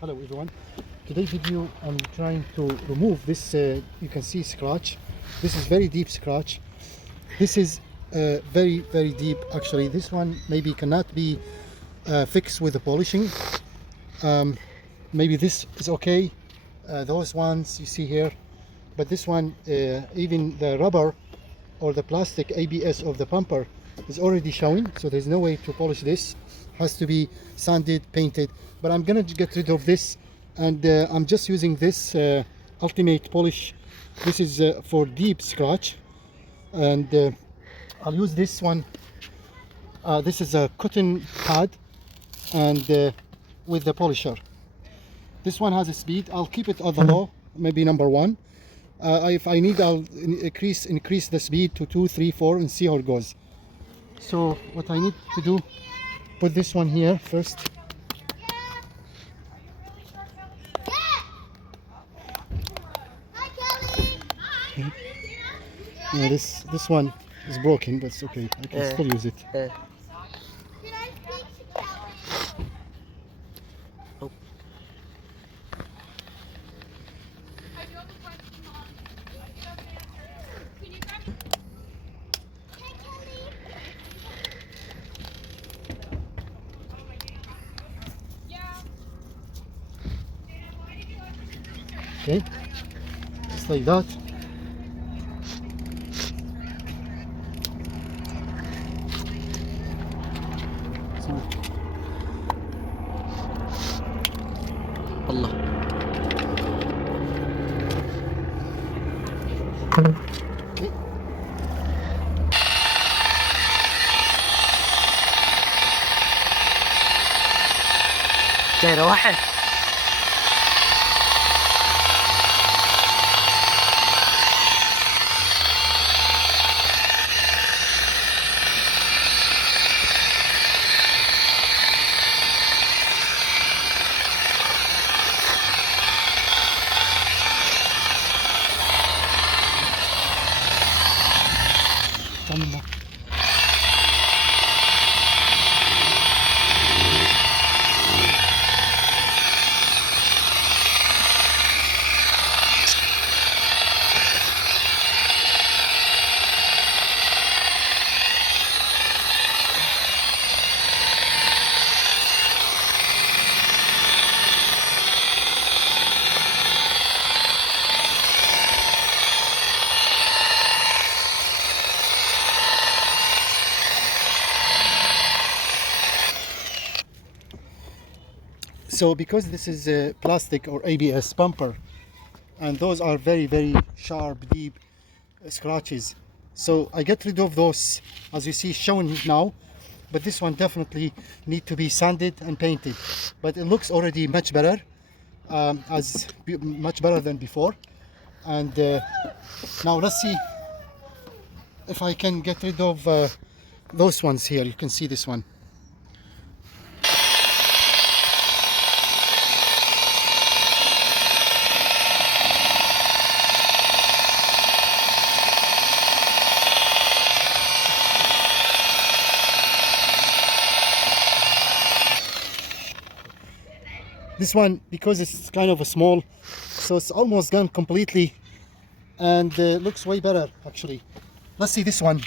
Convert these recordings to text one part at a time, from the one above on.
Hello everyone. Today's video I'm trying to remove this, you can see scratch. This is very deep scratch. This is very deep actually. This one maybe cannot be fixed with the polishing. Maybe this is okay. Those ones you see here, but this one, even the rubber or the plastic ABS of the bumper is already showing, so there's no way to polish this. Has to be sanded, painted, but I'm gonna get rid of this, and I'm just using this ultimate polish. This is for deep scratch, and I'll use this one. This is a cotton pad, and with the polisher. This one has a speed. I'll keep it at the low, maybe number 1. If I need, I'll increase the speed to 2, 3, 4 and see how it goes. So what I need to do, put this one here first. Yeah, this one is broken, but it's okay. I can still use it. Oh. Okay, just like that. الله. Okay. دايرة واحد. تعمل So because this is a plastic or ABS bumper, and those are very sharp, deep scratches, so I get rid of those as you see shown now. But this one definitely need to be sanded and painted, but it looks already much better, much better than before. And now let's see if I can get rid of those ones here. You can see this one. This one, because it's kind of a small, so it's almost gone completely, and looks way better actually. Let's see this one.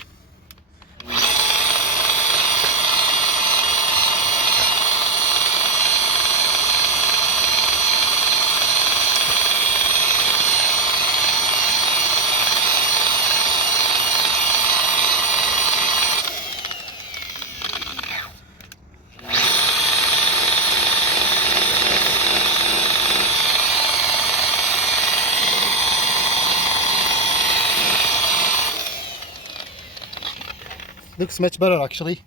Looks much better actually,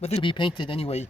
but this will be painted anyway.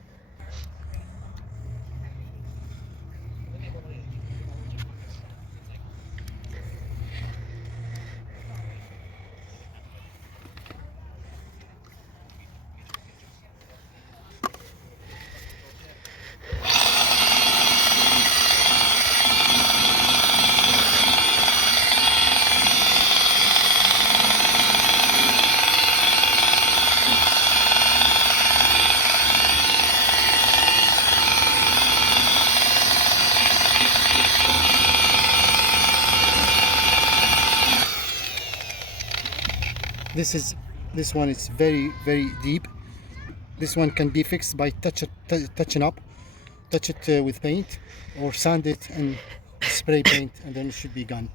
This one is very, very deep. This one can be fixed by touching up, touch it with paint, or sand it and spray paint, and then it should be gone.